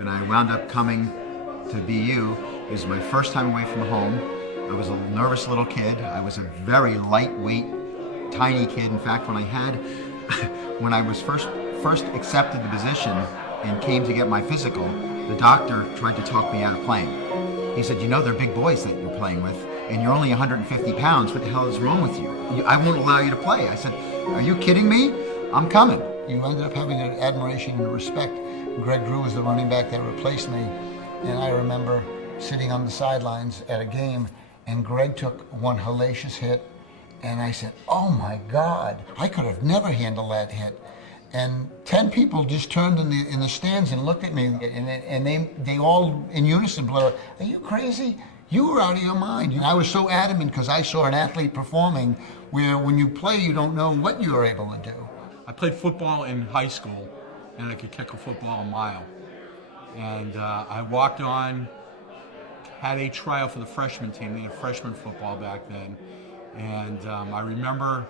and I wound up coming to BU. It was my first time away from home. I was a nervous little kid. I was a very lightweight, tiny kid. In fact, when I was first accepted the position and came to get my physical, the doctor tried to talk me out of playing. He said, they're big boys that you're playing with, and you're only 150 pounds. What the hell is wrong with you? I won't allow you to play. I said, are you kidding me? I'm coming. You ended up having an admiration and respect. Greg Drew was the running back that replaced me, and I remember sitting on the sidelines at a game, and Greg took one hellacious hit, and I said, oh my God, I could have never handled that hit. And 10 people just turned in the stands and looked at me, and they all in unison blurted, are you crazy? You were out of your mind. And I was so adamant because I saw an athlete performing where when you play, you don't know what you are able to do. I played football in high school, and I could kick a football a mile. And I walked on, had a tryout for the freshman team. They had freshman football back then. And I remember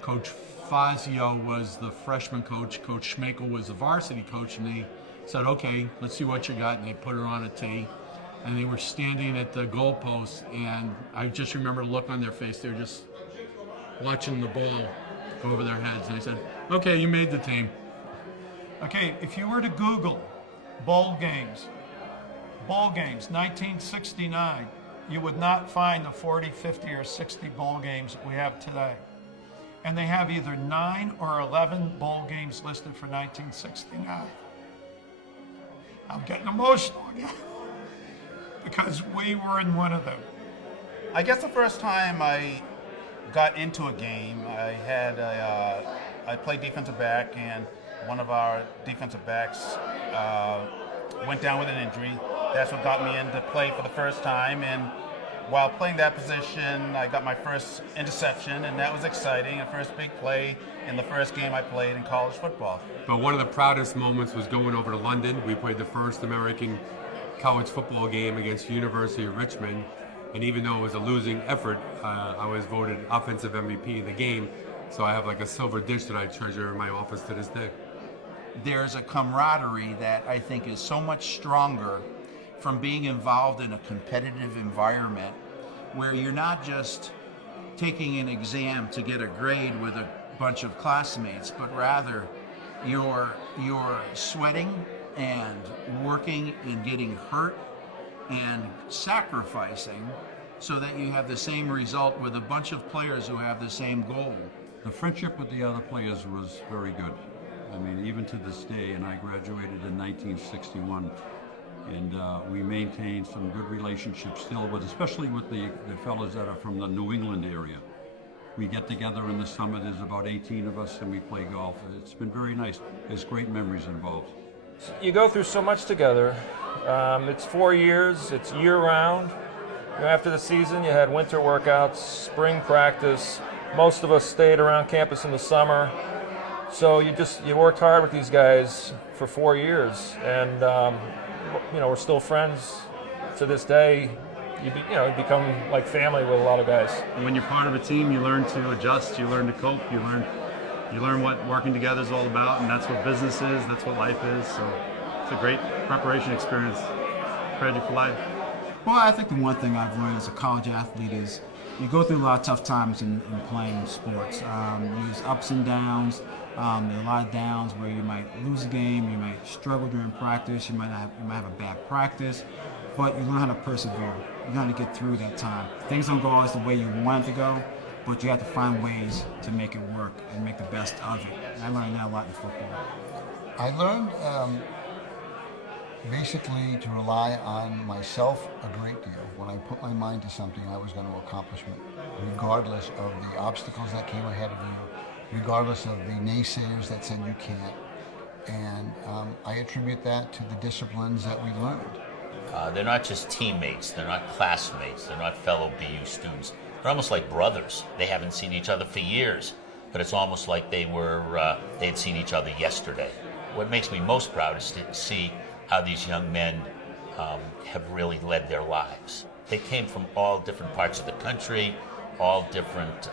Coach Fazio was the freshman coach. Coach Schmeichel was the varsity coach, and they said, okay, let's see what you got. And they put her on a tee. And they were standing at the goalpost, and I just remember the look on their face. They were just watching the ball go over their heads. And I said, okay, you made the team. Okay, if you were to Google bowl games, 1969, you would not find the 40, 50, or 60 bowl games that we have today. And they have either 9 or 11 bowl games listed for 1969. I'm getting emotional again because we were in one of them. I guess the first time I got into a game, I played defensive back, and one of our defensive backs went down with an injury. That's what got me into play for the first time, and while playing that position, I got my first interception, and that was exciting, a first big play in the first game I played in college football. But one of the proudest moments was going over to London. We played the first American college football game against University of Richmond, and even though it was a losing effort, I was voted offensive MVP of the game, so I have like a silver dish that I treasure in my office to this day. There's a camaraderie that I think is so much stronger from being involved in a competitive environment where you're not just taking an exam to get a grade with a bunch of classmates, but rather you're sweating and working and getting hurt and sacrificing so that you have the same result with a bunch of players who have the same goal. The friendship with the other players was very good. I mean, even to this day, and I graduated in 1961, and we maintain some good relationships still, but especially with the fellas that are from the New England area. We get together in the summer, there's about 18 of us, and we play golf. It's been very nice. There's great memories involved. You go through so much together. It's 4 years, it's year-round. After the season, you had winter workouts, spring practice. Most of us stayed around campus in the summer. So you worked hard with these guys for 4 years, and we're still friends to this day. You become like family with a lot of guys. When you're part of a team, you learn to adjust, you learn to cope, you learn what working together is all about, and that's what business is, that's what life is. So it's a great preparation experience. Prepared you for life. Well, I think the one thing I've learned as a college athlete is you go through a lot of tough times in playing sports. There's ups and downs. There are a lot of downs where you might lose a game, you might struggle during practice, you might have a bad practice, but you learn how to persevere. You learn how to get through that time. Things don't go always the way you want it to go, but you have to find ways to make it work and make the best of it. And I learned that a lot in football. I learned basically to rely on myself a great deal. When I put my mind to something, I was going to accomplish it, regardless of the obstacles that came ahead of you, regardless of the naysayers that said you can't. And I attribute that to the disciplines that we learned. They're not just teammates, they're not classmates, they're not fellow BU students. They're almost like brothers. They haven't seen each other for years, but it's almost like they had seen each other yesterday. What makes me most proud is to see how these young men have really led their lives. They came from all different parts of the country, all different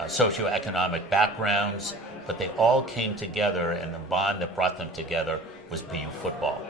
socioeconomic backgrounds, but they all came together, and the bond that brought them together was BU football.